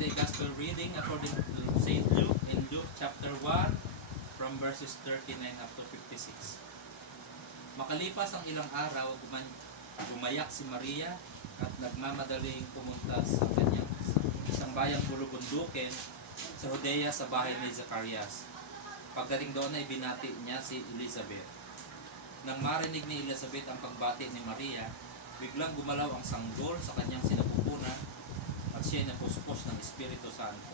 Sunday Gospel reading according to St. Luke in Luke chapter 1 from verses 39 up to 56. Makalipas ang ilang araw, gumayak si Maria at nagmamadaling pumunta sa kanyang isang bayang bulubundukin sa Judea sa bahay ni Zacarias. Pagdating doon ay binati niya si Elizabeth. Nang marinig ni Elizabeth ang pagbati ni Maria, biglang gumalaw ang sanggol sa kanyang sinapupunan at siya ay napuspos ng Espiritu Santo.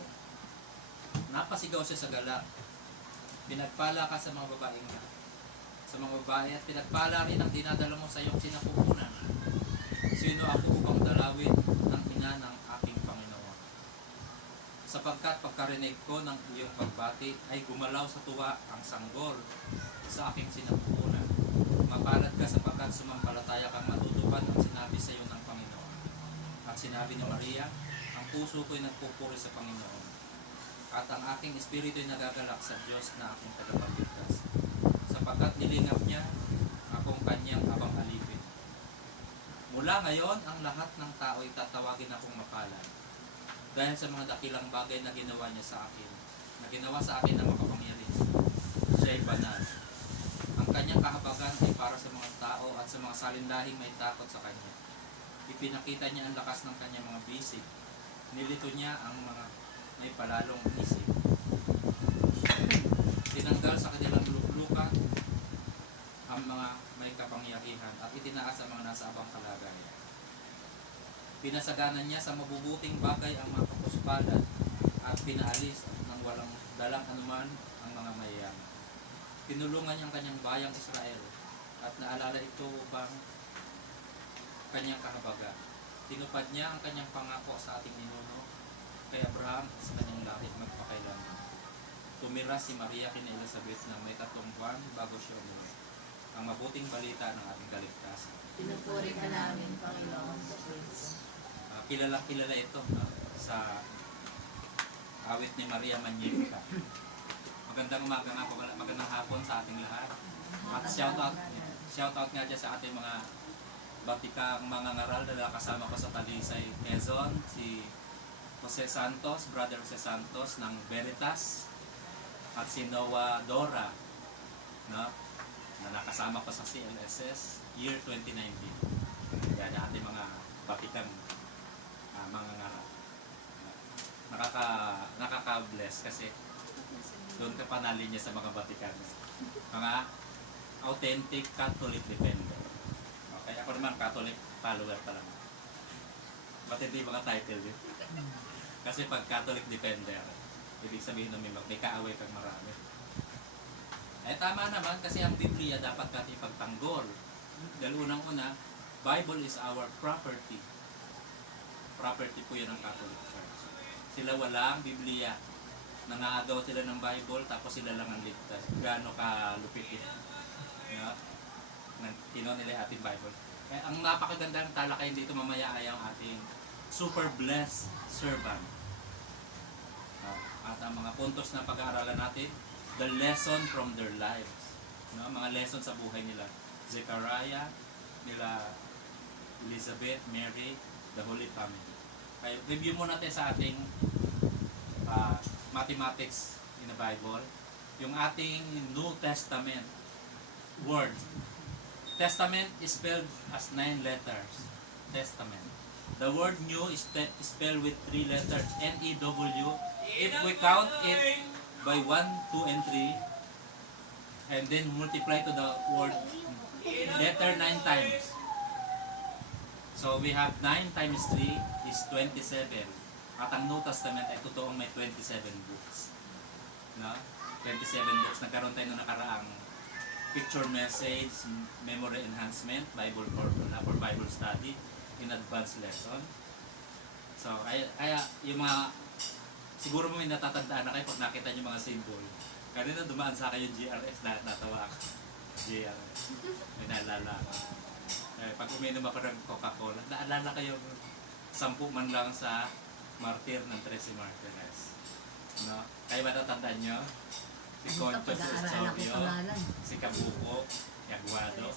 Napasigaw siya sa galak. Pinagpala ka sa mga babae at pinagpala rin ang dinadala mo sa iyong sinapupunan. Sino ako upang dalawin ng ina ng aking Panginoon? Sapagkat pagkarinig ko ng iyong pagbati ay gumalaw sa tuwa ang sanggol sa aking sinapupunan. Mapalad ka sapagkat sumampalataya kang matutupad ang sinabi sa iyo ng Panginoon. At sinabi ni Maria, ang puso ko'y nagpupuri sa Panginoon. At ang aking espiritu ay nagagalak sa Diyos na aking tagapagligtas. Sapagkat nilingap niya akong kanyang abang alipin. Mula ngayon, ang lahat ng tao ay tatawagin akong mapalad. Dahil sa mga dakilang bagay na ginawa niya sa akin, na ginawa sa akin ng makapangyarihan. Siya ay banal. Ang kanyang kahabagan ay para sa mga tao at sa mga salindahing may takot sa kanya. Ipinakita niya ang lakas ng kanyang mga bisig. Nilito niya ang mga may palalong isip. Tinanggal sa kanilang luklukan ang mga may kapangyarihan at itinaas ang mga nasa abang kalagayan. Pinasaganan niya sa mabubuting bagay ang mga kapuspalad at pinaalis ng walang dalang anuman ang mga mayayaman. Tinulungan niya ang kanyang bayang Israel at naalala ito upang kanyang kahabagan. Tinupad niya ang kanyang pangako sa ating ninuno kay Abraham at sa kanyang lahi magpakailanman. Tumira si Maria kina Elizabeth na may 3 buwan bago siya umuwi. Ang mabuting balita ng ating kaligtasan. Pinupuri ka namin, Panginoon sa Kristo. Kilala ito sa awit ni Maria Magnificat. Magandang umaga nga po, magandang hapon sa ating lahat. At shout out nga dyan sa ating mga batikang mga ngaral na nakasama ko sa Talisay, Quezon, si Jose Santos, Brother Jose Santos ng Veritas, at si Noah Dora, no? Na nakasama ko sa CLSS year 2019. Yan ang ating mga batikang mga ngaral. Nakaka-bless kasi doon ka panali niya sa mga Vatican. Mga authentic Catholic defender. Okay, ako naman Catholic follower pa lang. Matindi mga title din. Kasi pag Catholic defender, ibig sabihin na may kaaway kang marami. Eh tama naman kasi ang Biblia dapat natin ipagtanggol. Dahil unang-una, Bible is our property. Property po yan ng Catholic Church. Sila walang Biblia. Nangaagaw sila ng Bible tapos sila lang ang ligtas. Gaano kalupit yun. Tino nila yung ating Bible. Eh, ang napakaganda ng talakayan dito mamaya ay ang ating super blessed servant. At ang mga puntos na pag-aaralan natin, the lesson from their lives. Mga lesson sa buhay nila. Zechariah, nila Elizabeth, Mary, the Holy Family. Kaya review muna natin sa ating mathematics in the Bible, yung ating New Testament word. Testament is spelled as 9 letters. Testament. The word new is spelled with 3 letters, N-E-W. If we count it by 1, 2, and 3, and then multiply to the word letter 9 times. So we have 9 times 3 is 27. At ang New Testament ay totoong may 27 books. No? 27 books. Nagkaroon tayo ng nakaraang picture message, memory enhancement, Bible for Bible study, in advanced lesson. So, kaya yung mga, siguro mo may natatandaan na kayo pag nakita nyo mga symbol. Kanina dumaan sa akin yung GRS, natawa ako. GRS. May naalala ako. Pag uminom ako ng Coca-Cola, naalala kayo 10 man lang sa martir ng 13 Martires. No? Kayo ba natatandaan nyo? Si Concho, si Eusebio, si Cabuco, Yaguado,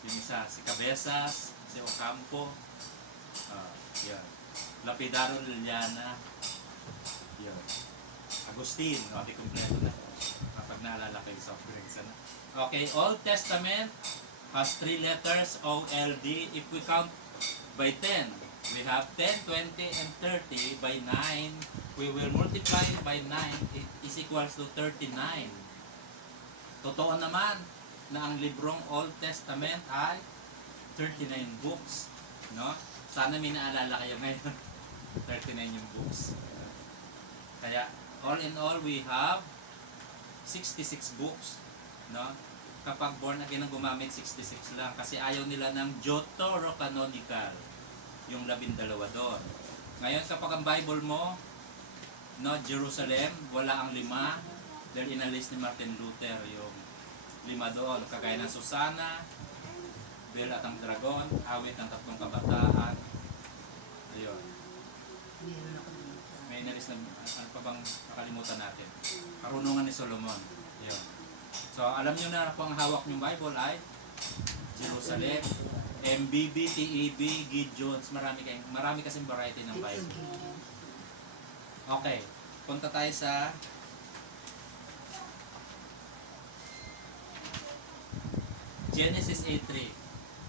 yung isa, si Cabezas, si Ocampo, yan. Lapidaro Liliana. Yun. Agustin. O, di kompleto na. Kapag naalala kayo sa drinks. Ano? Okay, Old Testament has 3 letters, OLD. If we count by 10, we have 10, 20, and 30. By 9, we will multiply by 9. It is equals to 39. Totoo naman na ang librong Old Testament ay 39 books. No? Sana may naalala kayo ngayon. 39 yung books. Kaya, all in all, we have 66 books. No? Kapag born again ang gumamit, 66 lang. Kasi ayaw nila ng Deuterocanonical. Yung 12 doon. Ngayon, kapag ang Bible mo, no, Jerusalem, wala ang 5. Dahil inalis ni Martin Luther yung 5 doon. Kagaya ng Susana, Bel at ang Dragon, Awit ng 3 kabataan. Ayun. May inalis na, ano pa bang nakalimutan natin? Karunungan ni Solomon. Ayun. So, alam nyo na kung ang hawak nyong Bible ay Jerusalem, MBB, TEB, Gideons, marami kasing variety ng Bible. Okay, punta tayo sa Genesis 8:3.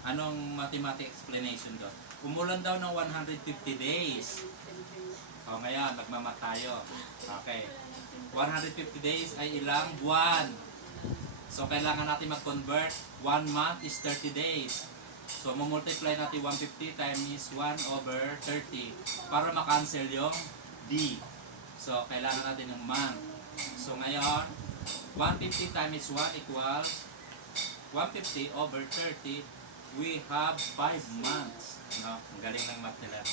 Anong mathematical explanation doon? Umulan daw ng 150 days. O ngayon, magmamat tayo. Okay. 150 days ay ilang buwan? So, kailangan natin mag-convert. 1 month is 30 days. So, mamultiply natin 150 times 1/30 para makancel yung D. So, kailangan natin ng month. So, ngayon, 150 times 1 equals 150/30. We have 5 months. No? Ang galing ng math nila.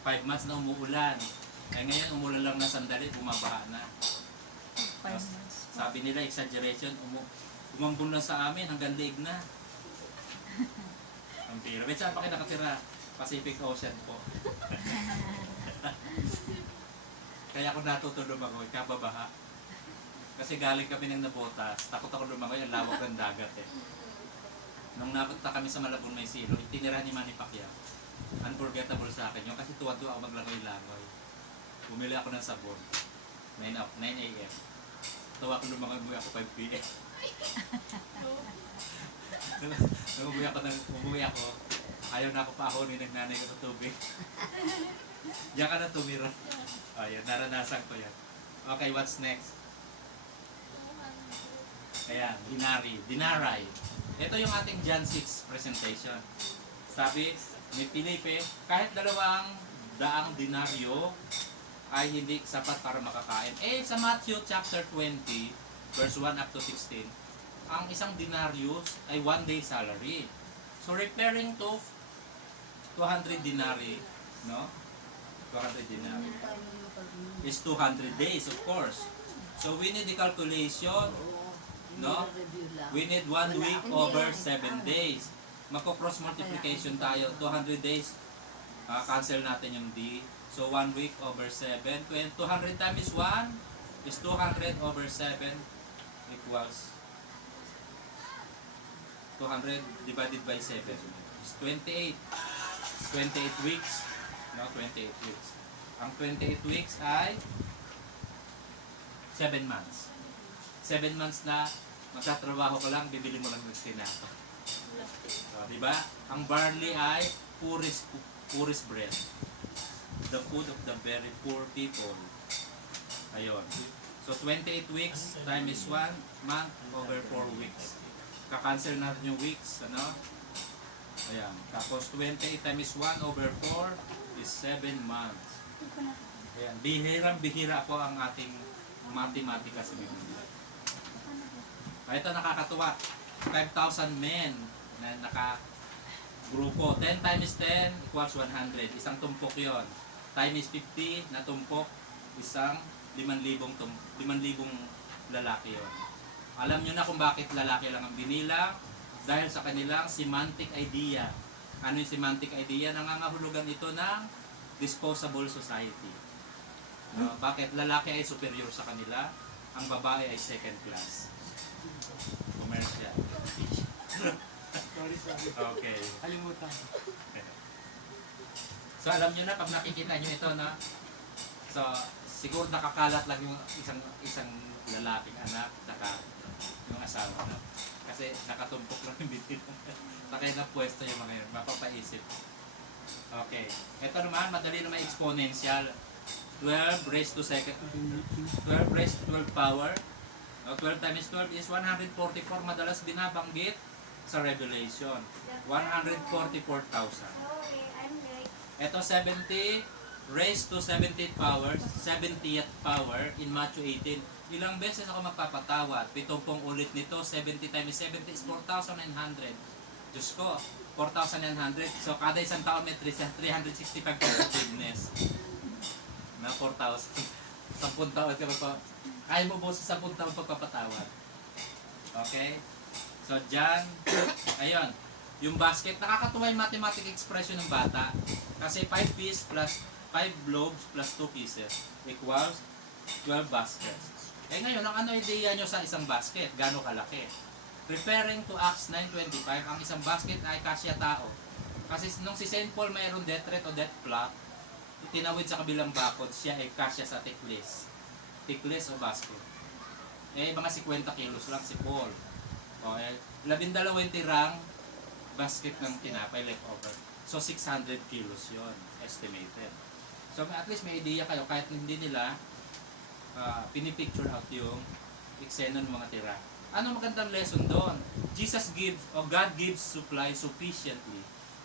5 months na umuulan. Eh, ngayon, umulan lang na sandali, bumabaha na. 5 months. Sabi nila, exaggeration, umambun lang sa amin hanggang liig na. Ang pira. Wait, saan pa kayo nakatira? Pacific Ocean po. Kaya ako natuto lumangoy, kababaha. Kasi galing kami ng Nabotas, takot ako lumangoy, ang lawak ng dagat eh. Nung napunta kami sa Malabon, may silo, itinira ni Manny Pacquiao. Unforgettable sa akin yun kasi tuwa-tuwa ako maglangoy-langoy. Bumili ako ng sabon. 9 a.m. Tawa ko lumangoy ako 5 p.m. Nung umuwi ako, ayaw na ako paahonin ng nanay ko sa tubig. Diyan ka na tumira. Ayun, naranasan ko yan. Okay, what's next? Ayan, dinaray. Ito yung ating John 6 presentation. Sabi ni Felipe, kahit 200 denaryo ay hindi sapat para makakain. Eh, sa Matthew chapter 20, verse 1 up to 16, ang isang denarius ay 1 day salary. So, referring to 200 denarii, no? 200 denarii is 200 days, of course. So, we need the calculation, no? We need 1 week over 7 days. Magko-cross multiplication tayo. 200 days, cancel natin yung D. So, 1 week over 7. 200 times 1 is 200 over 7 equals 200 divided by 7 is 28. 28 weeks. No, 28 weeks. Ang 28 weeks ay 7 months. 7 months na magtatrabaho ko lang, bibili mo lang ng tinato. So, diba? Ang barley ay poorest bread. The food of the very poor people. Ayun. So, 28 weeks times 1 month over 4 weeks. Kakancel natin yung weeks, ano? Ayan. Tapos, 28 times 1 over 4 is 7 months. Ayan. Bihirang-bihira po ang ating matematika sa Biblia. Ito nakakatuwa. 5,000 men na naka-grupo. 10 times 10 equals 100. Isang tumpok yon. Times 50 na tumpok, isang 5,000 lalaki yon. Alam nyo na kung bakit lalaki lang ang binilang? Dahil sa kanilang semantic idea. Ano yung semantic idea? Nangangahulugan ito ng disposable society. Bakit lalaki ay superior sa kanila, ang babae ay second class. Commercial. Sorry. Okay. Kalimutan. So alam nyo na, pag nakikita nyo ito na, so siguro nakakalat lang yung isang lalaking anak, saka yung asawa na. Kasi nakatumpok lang yung bitin. Sakay na pwesto yung mga yun, mapapaisip. Okay. Ito naman, madali naman exponential. 12 raised to second, 12 raised to 12 power. 12 times 12 is 144, madalas binabanggit sa Revelation. 144,000. Ito 70 raised to 70th power, 70th power in Matthew 18. Ilang beses ako magpapatawad? 70 ulit nito, 70 times 70 is 4,900. Diyos ko, 4,900. So kada isang taon may 365 forgiveness. Na 4,000. 10 taon ka pa. Kaya mo po sa 10 taon pagpapatawad. Okay? So dyan, ayun. Yung basket, nakakatuwa yung mathematic expression ng bata. Kasi 5 pieces plus 5 globes plus 2 pieces equals 12 baskets. Eh ngayon, ang ano idea nyo sa isang basket? Gano'ng kalaki? Referring to Acts 9:25, ang isang basket ay kasya tao. Kasi nung si St. Paul mayroong death threat o death plot, tinawid sa kabilang bakod, siya ay kasya sa tiklis. Tiklis o basket. Eh, mga 50 kilos lang si Paul. O, 12 tirang basket ng tinapay leftover. So, 600 kilos yon estimated. So, at least may idea kayo, kahit hindi nila pinipicture out yung eksena ng mga tira. Ano magandang lesson doon? Jesus gives, o God gives supply sufficiently.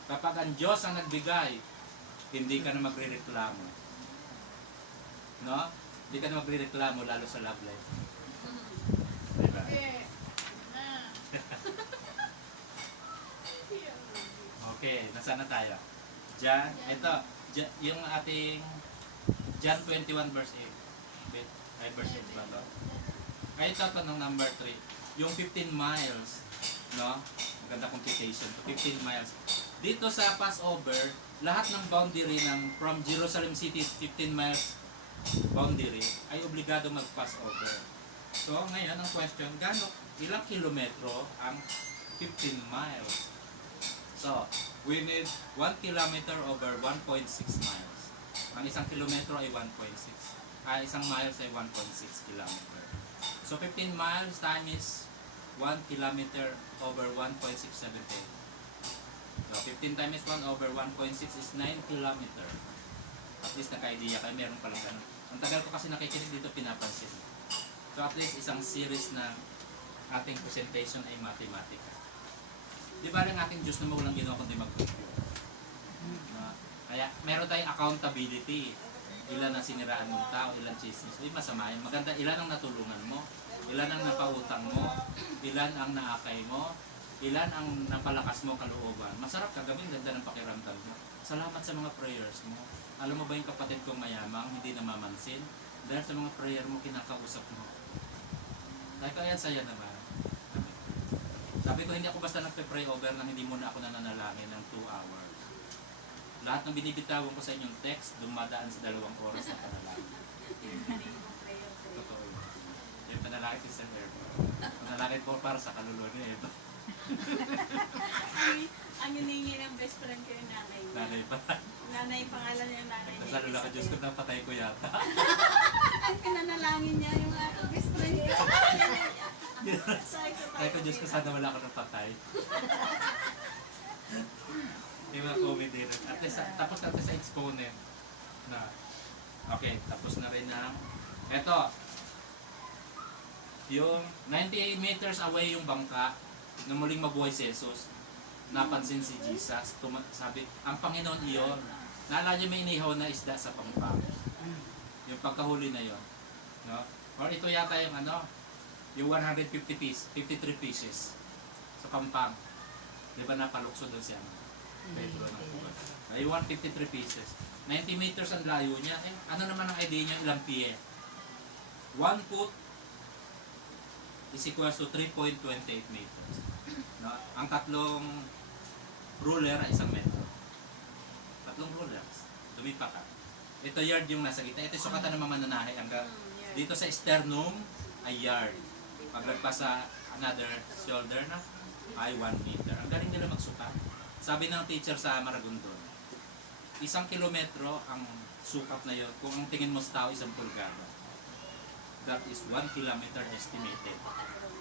Kapag ang Diyos ang nagbigay, hindi ka na magre-reklamo. No? Hindi ka na magre-reklamo lalo sa love life. Diba? Okay, nasaan na tayo? John, ito, yung ating John 21 verse 8. Ay, verse 8 ba ito? Ay, ito tanong number 3. Yung 15 miles, no? Maganda computation. 15 miles. Dito sa Passover, lahat ng boundary ng from Jerusalem City 15 miles boundary ay obligado mag-Passover. So, ngayon ang question, ilang kilometro ang 15 miles? So, we need 1 kilometer over 1.6 miles. Ang isang kilometro ay 1.6. Isang miles ay 1.6 kilometer. So, 15 miles time is 1 kilometer over 1.678. So, 15 times 1 over 1.6 is 9 kilometer. At least naka-idea kayo, meron palang ganun. Ang tagal ko kasi nakikinig dito, pinapansin. So, at least isang series na ating presentation ay matematika. Di ba rin ating Diyos na walang ginawa kundi mag-compute? Kaya, meron tayong accountability. Ilan ang siniraan mong tao, ilan chismis. Di masama yun. Maganda, ilan ang natulungan mo, ilan ang napautang mo, ilan ang naakay mo, ilan ang napalakas mo kalooban. Masarap ka gawin, ganda ng pakiramdam mo. Salamat sa mga prayers mo. Alam mo ba yung kapatid kong mayamang, hindi namamansin? Dahil sa mga prayer mo, kinakausap mo. Dahil kaya saya naman. Sabi ko, hindi ako basta nagpe-pray over nang hindi muna ako nananalangin ng 2 hours. Lahat ng binibitawan ko sa inyong text, dumadaan sa 2 oras na panalangin. Totoo yun. Yung panalangin si Sir Herbo. Panalangin po para sa kaluluwa niya ito. Ang hiningi ng best friend ko yung nanay niya. Nanay pa. Nanay, pangalan niya yung nanay niya. Nasa lula ka, Diyos ko, napatay ko yata. Ang pinanalangin niya yung aking best friend ko. Kaya ko, Diyos ko, sana wala ko ng patay. May mga comedy rin. At least, tapos natin sa exponent na, okay, tapos na rin ang, eto, yung 98 meters away yung bangka, na muling mabuhay si Jesus, napansin si Jesus, sabi, ang Panginoon iyon, naalala niyo may inihaw na isda sa pampang. Yung pagkahuli na yon, no? Or ito yata yung yung 153 pieces sa pampang. Di ba napalukso doon siya? Pedro ng Cuba. Ay 153 pieces. 90 meters ang layo niya. Eh, ano naman ang idea niya? Ilang pie? 1 foot is equals to 3.28 meters. No? Ang tatlong ruler ay 1 metro. Tatlong rulers. Dumipa ka. Ito yard yung nasa gitna. Ito yung sukatan ng mamananahe. Dito sa sternum ay yard. Paglagpas sa another shoulder na ay 1 meter. Ang galing nila magsukat. Sabi ng teacher sa Maragondon, 1 kilometro ang sukat na yun. Kung ang tingin mo sa tao isang pulgada. That is 1 kilometer estimated.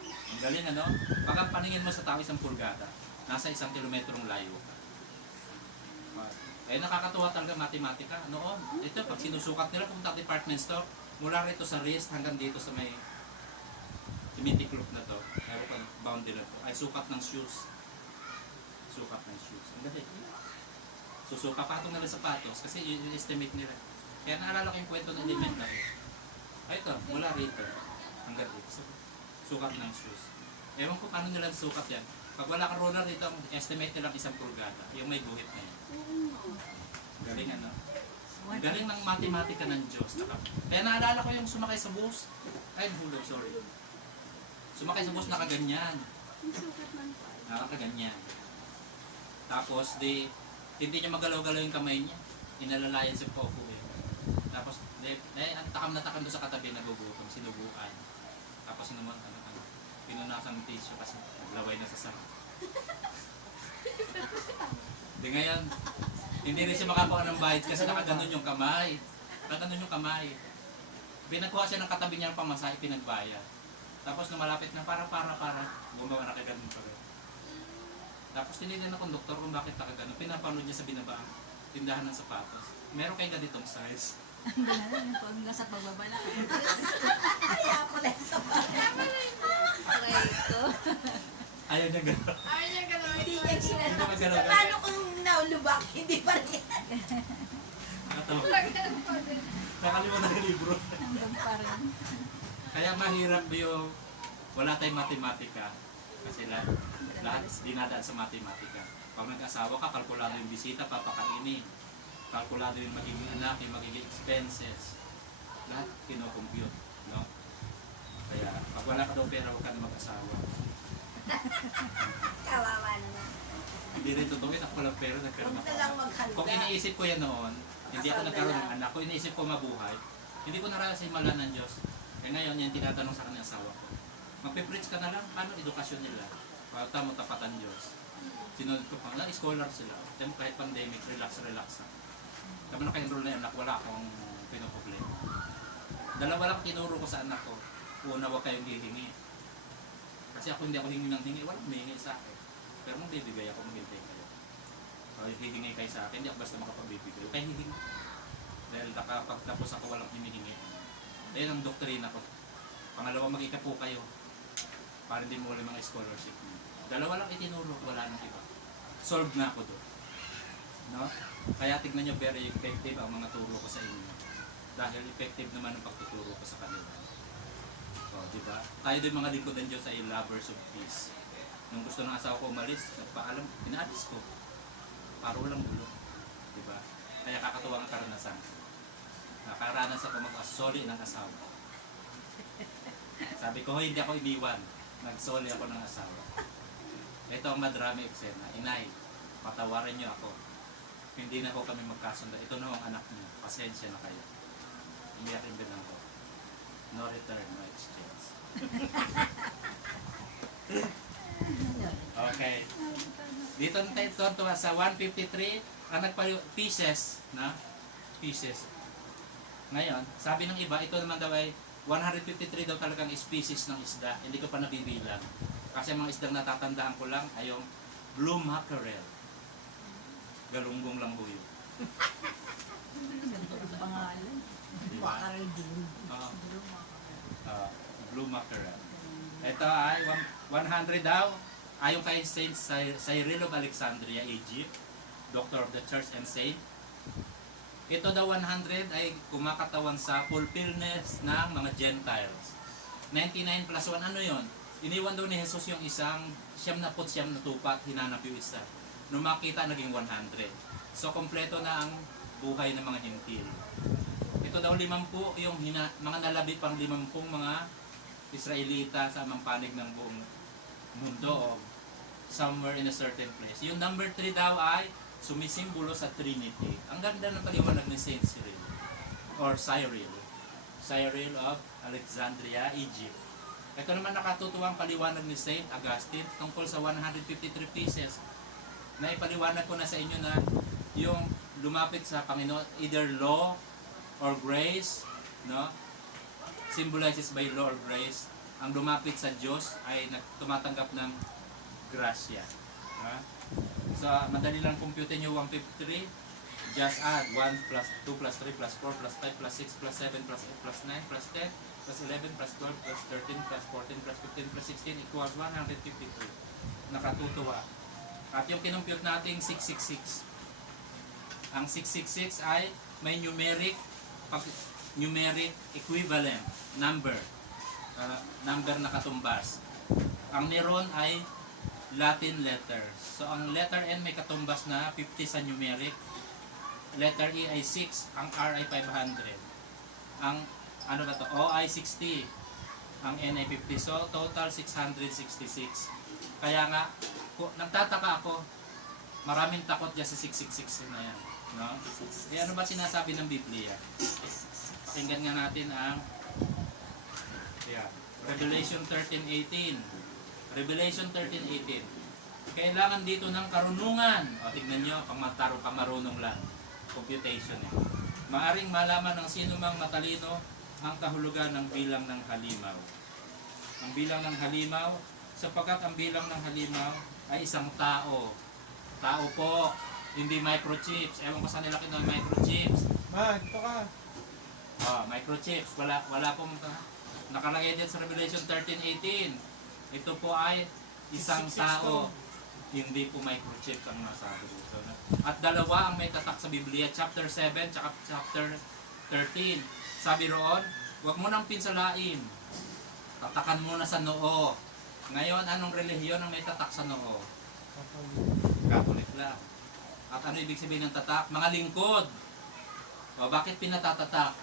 Ang galing ano? Pag ang paningin mo sa tao isang pulgada, nasa 1 kilometrong layo ka. Eh nakakatuwa talaga matematika. Noon, ito pag sinusukat nila pumunta sa department store, mula rito sa wrist hanggang dito sa may timitiklop na to, meron pa boundary na to, ay sukat ng shoes. Sukat ng shoes. Ang galing. Susuka patong nila sapatos kasi yun yung estimate nila. Kaya naalala ko yung kwento ng elementary. Ay ito, mula rito hanggang dito. Sukat ng shoes. Ewan ko paano nila sukat yan. Pag wala kang ruler dito, ang estimate nila 1 pulgada. Yung may guhit na yan. Galing ano? Galing ng matematika ng Diyos. Kaya naalala ko yung sumakay sa bus. Ay, hulog, sorry. Sumakay sa bus nakaganyan. Ang sukat ng paa. Nakaganyan. Tapos, hindi niya magalaw-galaw yung kamay niya. Inalalayan si Poco eh. Tapos, ang takam na takam doon sa katabi, nagugutom, sinubukan. Tapos naman, pinunasan ng tissue kasi naglaway na sa sahig. Di ngayon, hindi rin siya makakuha ng bayad kasi nakaganon yung kamay. Nakaganon yung kamay. Pinagkuha siya ng katabi niya ng pamasahe, pinagbayad. Tapos nung malapit na para, gumawa na kaganon pa rin. Tapos tinignan ng konduktor kung bakit nakaganon. Pinapanood niya sa binabaang tindahan ng sapatos. Meron kayong ganitong size. Ang gano'n, pag nasa pagbaba na. Ay, ako na sa Aray ko. Ayaw niya gano'n. Ay, niya gano'n. Hindi niya Hindi ginagawa. ba gano'n? Paano kung naulubak? Hindi pa rin. Nakatawa. Nakalimutan ng libro. Hanggang pa rin. Kaya mahirap yung wala tayong matematika. Kasi lahat dinadaan sa matematika. Pag nag-asawa ka, kalkulado yung bisita, papakainin. Kalkulado yung magiging anak, yung magiging expenses. Lahat kinocompute. No? Kaya pag wala ka daw pera, huwag ka na mag-asawa. Kawawa naman. Hindi rin totoo yun. Ako walang pera, nagkaroon Huwag ako. na lang maghanda. Kung iniisip ko yan noon, hindi ako nagkaroon ng anak. Kung iniisip ko mabuhay, hindi ko naralas yung mala ng Diyos. Eh ngayon, yan tinatanong sa kanyang asawa ko. Magpipreach ka na lang, paano edukasyon nila? Tamo tapatan Diyos. Sinunod ko pa, scholar sila. Then kahit pandemic, relax lang. Kami naka-enroll na yung anak, wala akong pinoproblema. Dalawa lang tinuro ko sa anak ko. Una, huwag kayong hihingi. Kasi ako hindi ako hingi ng hingi, walang humingi sa akin. Pero kung bibigay ako, maghintay kayo. Kung hihingi kayo sa akin, hindi ako basta makapagbibigay. Kaya hihingi. Dahil nakapagtapos ako, walang hinihingi. Dahil ang doktrina ko. Pangalawa, mag-ikapo kayo. Para hindi mo ulit mga scholarship niyo. Dalawa lang itinuro, wala nang iba. Solved na ako doon. No? Kaya tignan nyo, very effective ang mga turo ko sa inyo. Dahil effective naman ang pagtuturo ko sa kanila. O, di ba? Tayo din mga lingkod ng Diyos ay lovers of peace. Nung gusto ng asawa ko umalis, nagpaalam, pinaalis ko. Para walang gulo. Di ba? Kaya kakatuwa ang karanasan. Nakaranas ako mag-asoli ng asawa. Sabi ko, hindi ako iniwan. Nagsoli ako ng asawa. Ito ang madrami eksena. Inay, patawarin niyo ako. Hindi na ko kami magkasundo. Ito na ang anak niyo. Pasensya na kayo. Iyakin din ako. No return, no exchange. Okay. Dito na tayo sa 153. Ang pieces. Na? Pieces. Ngayon, sabi ng iba, ito naman daw ay 153 daw talagang species ng isda. Hindi ko pa nabibilang. Kasi mga isdang natatandaan ko lang ay yung blue mackerel. Galunggong lang ho yun. Ganda ang pangalan. Diba? Bakaral din. Blue mackerel. Ito ay 100 daw. Ayon kay Saint Cyril of Alexandria, Egypt, Doctor of the Church and Saint. Ito daw 100 ay kumakatawan sa fulfillness ng mga Gentiles. 99 plus 1, ano yon? Iniwan daw ni Jesus yung isang 99 na tupa at hinanap yung isa. Nung makita, naging 100. So, kompleto na ang buhay ng mga Hintil. Ito daw 50 yung mga nalabi pang 50 mga Israelita sa amang panig ng buong mundo o somewhere in a certain place. Yung number 3 daw ay sumisimbolo sa Trinity. Ang ganda ng paliwanag ni Saint Cyril or Cyril. Cyril of Alexandria, Egypt. Ito naman nakatutuwang paliwanag ni Saint Augustine tungkol sa 153 pieces. Na ipaliwanag ko na sa inyo na yung lumapit sa Panginoon, either law or grace, no? Symbolizes by law or grace. Ang lumapit sa Diyos ay tumatanggap ng grasya. Ha? So, madali lang computin nyo 153. Just add 1 plus 2 plus 3 plus 4 plus 5 plus 6 plus 7 plus 8 plus 9 plus 10 plus 11 plus 12 plus 13 plus 14 plus 15 plus 16 equals 153. Nakatutuwa. At yung kinumpute natin 666. Ang 666 ay may numeric equivalent number. Number na katumbas. Ang meron ay Latin letters. So ang letter N may katumbas na 50 sa numeric. Letter E ay 6, ang R ay 500. Ang ano ba to? O ay 60. Ang N ay 50. So total 666. Kaya nga nagtataka ako, maraming takot dyan sa 666 na yan. No? Eh, ano ba sinasabi ng Biblia? Pakinggan nga natin ang Revelation 13:18. Revelation 13:18. Kailangan dito ng karunungan. O tignan nyo, pamarunong lang. Computation eh. Maaring malaman ng sino mang matalino ang kahulugan ng bilang ng halimaw. Ang bilang ng halimaw, sapagkat ang bilang ng halimaw ay isang tao. Tao po, hindi microchips. Ewan ko sa nila ng microchips. Ma, dito ka. Microchips. Wala pong nakalagay din sa Revelation 13:18. Ito po ay isang tao. Hindi po microchips ang nasabi dito. At dalawa ang may tatak sa Biblia, chapter 7 at chapter 13. Sabi roon, huwag mo nang pinsalain. Tatakan mo na sa noo. Ngayon, anong relihiyon ang may tatak sa noo? Catholic lang. At ano ibig sabihin ng tatak? Mga lingkod. O bakit pinatatatak?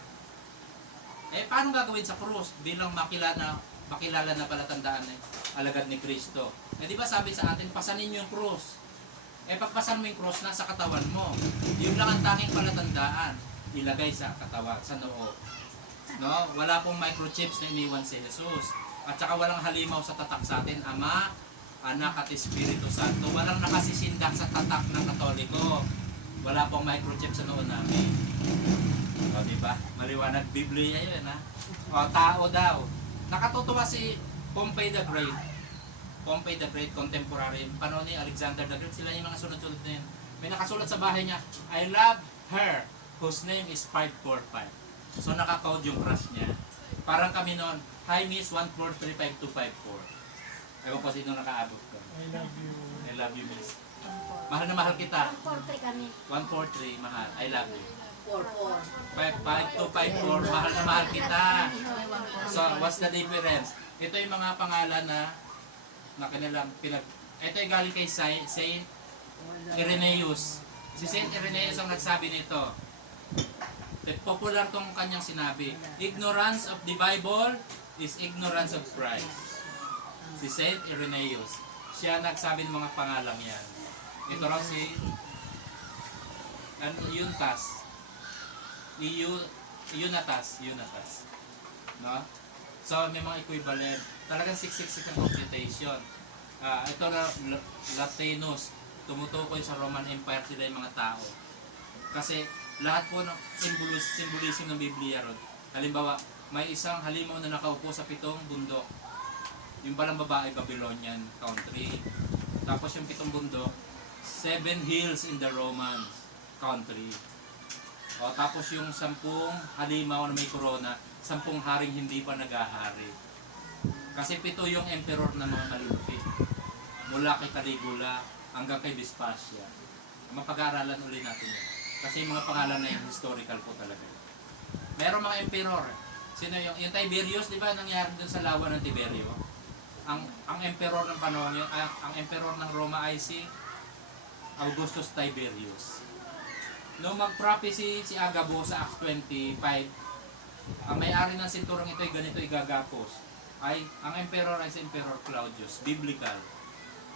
Eh, paano gagawin sa krus bilang makilala na palatandaan ng alagad ni Kristo? Eh, di ba sabi sa atin, pasanin nyo yung krus. Eh, pagpasan mo yung krus, nasa katawan mo. Yun lang ang tanging palatandaan. Ilagay sa katawan, sa noo. No? Wala pong microchips na iniwan si Jesus. At saka walang halimaw sa tatak sa atin, Ama, Anak at Espiritu Santo. Walang nakasisindak sa tatak ng Katoliko. Wala pong microchip sa noo namin. O, di ba? Maliwanag Biblia yun, ha? O, tao daw. Nakatutuwa si Pompey the Great. Pompey the Great, contemporary. Panahon ni Alexander the Great, sila yung mga sunod-sunod na yun. May nakasulat sa bahay niya, I love her, whose name is 545. So, nakakode yung crush niya. Parang kami noon, hi miss, 1435254. Ewan ko sino nakaabot ko. I love you. I love you, miss. Mahal na mahal kita. 143 kami. 143, mahal. I love you. 44. 5254, mahal na mahal kita. So, what's the difference? Ito yung mga pangalan na kanilang ito yung galing kay Saint Irenaeus. Si Saint Irenaeus ang nagsabi nito. Popular tong kanyang sinabi. Ignorance of the Bible is ignorance of Christ. Si Saint Irenaeus. Siya nagsabi ng mga pangalang yan. Ito raw si Yunatas. No? So, may mga equivalent. Talagang 666 ang computation. Ito na Latinus. Tumutukoy sa Roman Empire sila yung mga tao. Kasi lahat po ng symbolism ng Biblia ron. Halimbawa, may isang halimaw na nakaupo sa 7 bundok. Yung palang babae, Babylonian country. Tapos yung 7 bundok, 7 hills in the Roman country. O, tapos yung 10 halimaw na may corona, 10 haring hindi pa nag-ahari. Kasi 7 yung emperor na mga malulupit. Mula kay Caligula hanggang kay Vespasian. Mapag-aaralan uli natin yun. Kasi yung mga pangalan na yung historical po talaga. Meron mga emperor. Sino yung Tiberius, di ba nangyari dun sa lawa ng Tiberio? Ang emperor ng panahon yun, ang emperor ng Roma ay si Augustus Tiberius. Nung mag-prophecy si Agabo sa Acts 25, ang may-ari ng sinturong ito ay ganito igagapos. Ang emperor ay si Emperor Claudius, biblical.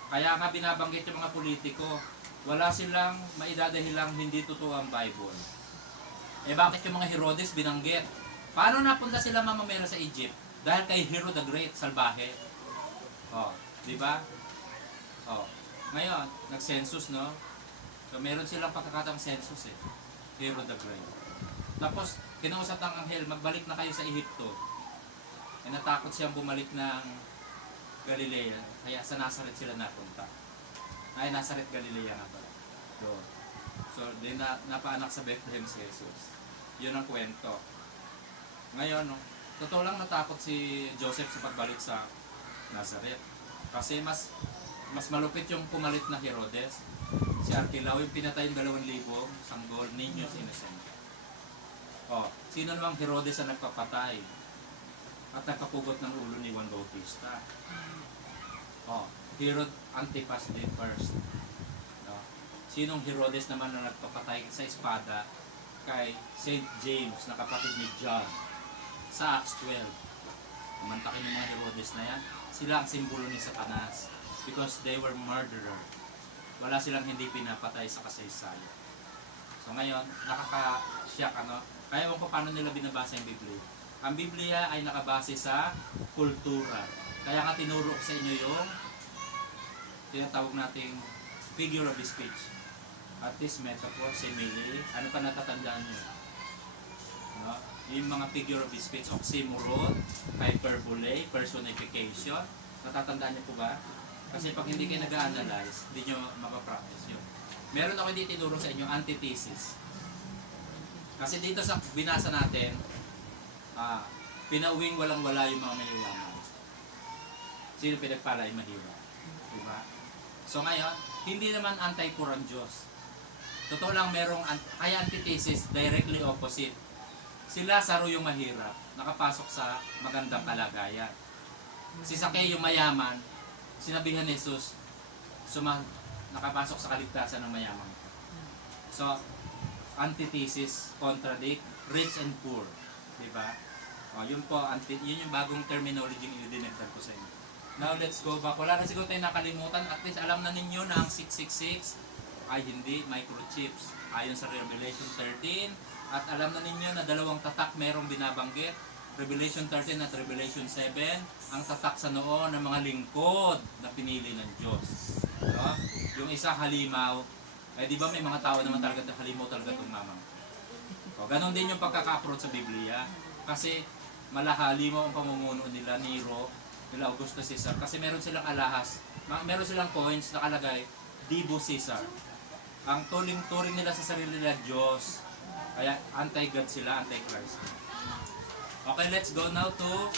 Kaya nga binabanggit yung mga politiko, wala silang maidadahilang hindi totoo ang Bible. Eh bakit yung mga Herodes binanggit? Paano napunta sila mamamera sa Egypt? Dahil kay Herod the Great, salbahe. Oh, di ba? Oh. Ngayon, nag-census, no? So meron silang pagkakataong census eh. Herod the Great. Tapos, kinausap ng anghel, magbalik na kayo sa Ehipto. Eh, natakot siyang bumalik ng Galilea. Kaya sa Nazareth sila napunta. Ay, Nazareth, Galilea nga pala. Doon. So, din napaanak sa Bethlehem si Jesus. Yun ang kwento. Ngayon, no, totoo lang natakot si Joseph sa pagbalik sa Nazareth. Kasi mas malupit yung pumalit na Herodes. Si Archelaus yung pinatay yung 2,000 sanggol, niños innocent. Oh, sino namang Herodes ang nagpapatay at nagkapugot ng ulo ni Juan Bautista? Oh, Herod Antipas did first. No? Sinong Herodes naman na nagpapatay sa espada kay Saint James na kapatid ni John sa Acts 12? Mantakin ng mga Herodes na yan, sila ang simbolo ni Satanas because they were murderer. Wala silang hindi pinapatay sa kasaysayan. So ngayon, nakaka-shock ano? Kaya ewan ko paano nila binabasa yung Biblia. Ang Biblia ay nakabase sa kultura. Kaya nga tinuro ko sa inyo yung tinatawag nating figure of speech. At least metaphor, simile. Ano pa natatandaan nyo? No? Yung mga figure of speech, oxymoron, hyperbole, personification. Natatandaan nyo po ba? Kasi pag hindi kayo nag-analyze, hindi nyo mapapractice yun. Meron ako hindi tinuro sa inyo, antithesis. Kasi dito sa binasa natin, pinauwing walang-wala yung mga mayayaman. Sino pinagpala ay mahirap? Diba? So ngayon, hindi naman anti-poor ang Diyos. Totoo lang merong, kaya antithesis, directly opposite. Si Lazaro yung mahirap, nakapasok sa magandang kalagayan. Si Zacchaeus yung mayaman, sinabihan ni Jesus, nakapasok sa kaligtasan ng mayaman. So, antithesis, contradict, rich and poor. Diba? O, yun po, yun yung bagong terminology yung idinagdag ko sa inyo. Now, let's go back. Wala na siguro tayo nakalimutan. At least alam na ninyo na ang 666 ay hindi microchips. Ayon sa Revelation 13. At alam na ninyo na dalawang tatak merong binabanggit. Revelation 13 at Revelation 7. Ang tatak sa noo ng mga lingkod na pinili ng Diyos. No? Yung isa halimaw. Eh di ba may mga tao naman talaga na halimaw talaga itong mamang. O, ganon din yung pagkaka-approach sa Biblia. Kasi malahalimaw ang pamumuno nila Nero, nila Augusto Caesar. Kasi meron silang alahas. Meron silang coins nakalagay, Divo Caesar. Ang turing nila sa sarili nila Diyos. Kaya anti-God sila, anti-Christ. Okay, let's go now to,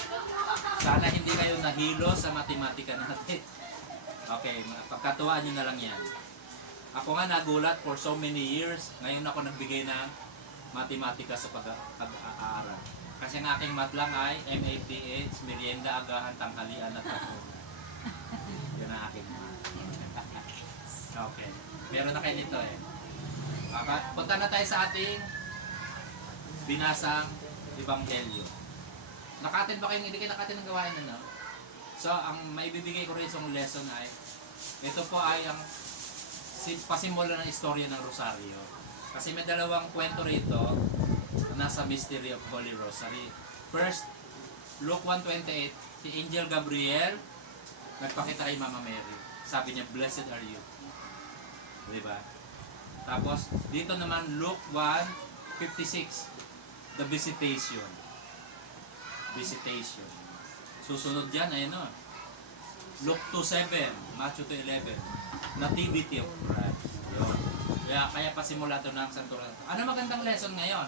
sana hindi kayo nahilo sa matematika natin. Okay, pagkatuwaan nyo na lang yan. Ako nga nagulat for so many years, ngayon ako nagbigay ng matematika sa pag-aaral. Kasi ang aking math lang ay MATH, merienda, agahan, tanghalian at hapon. Yun ang aking math. Okay, meron na kayo nito eh. Okay, punta na tayo sa ating binasang Ebanghelyo. Nakatin ba kayo? Hindi kayo nakatin ng gawain na, no? So, ang maibibigay ko rin sa lesson ay, ito po ay ang pasimula ng istorya ng Rosario. Kasi may dalawang kwento rito na nasa Mystery of Holy Rosary. First, Luke 1:28, si Angel Gabriel nagpakita kay Mama Mary. Sabi niya, "Blessed are you." Diba? Tapos, dito naman Luke 1:56, the visitation. Visitation. Susunod dyan, ayun o. Luke 2:7, Matthew 2:11, Nativity of Christ. Yun. Kaya pasimula ito ng santuran. Ano magandang lesson ngayon?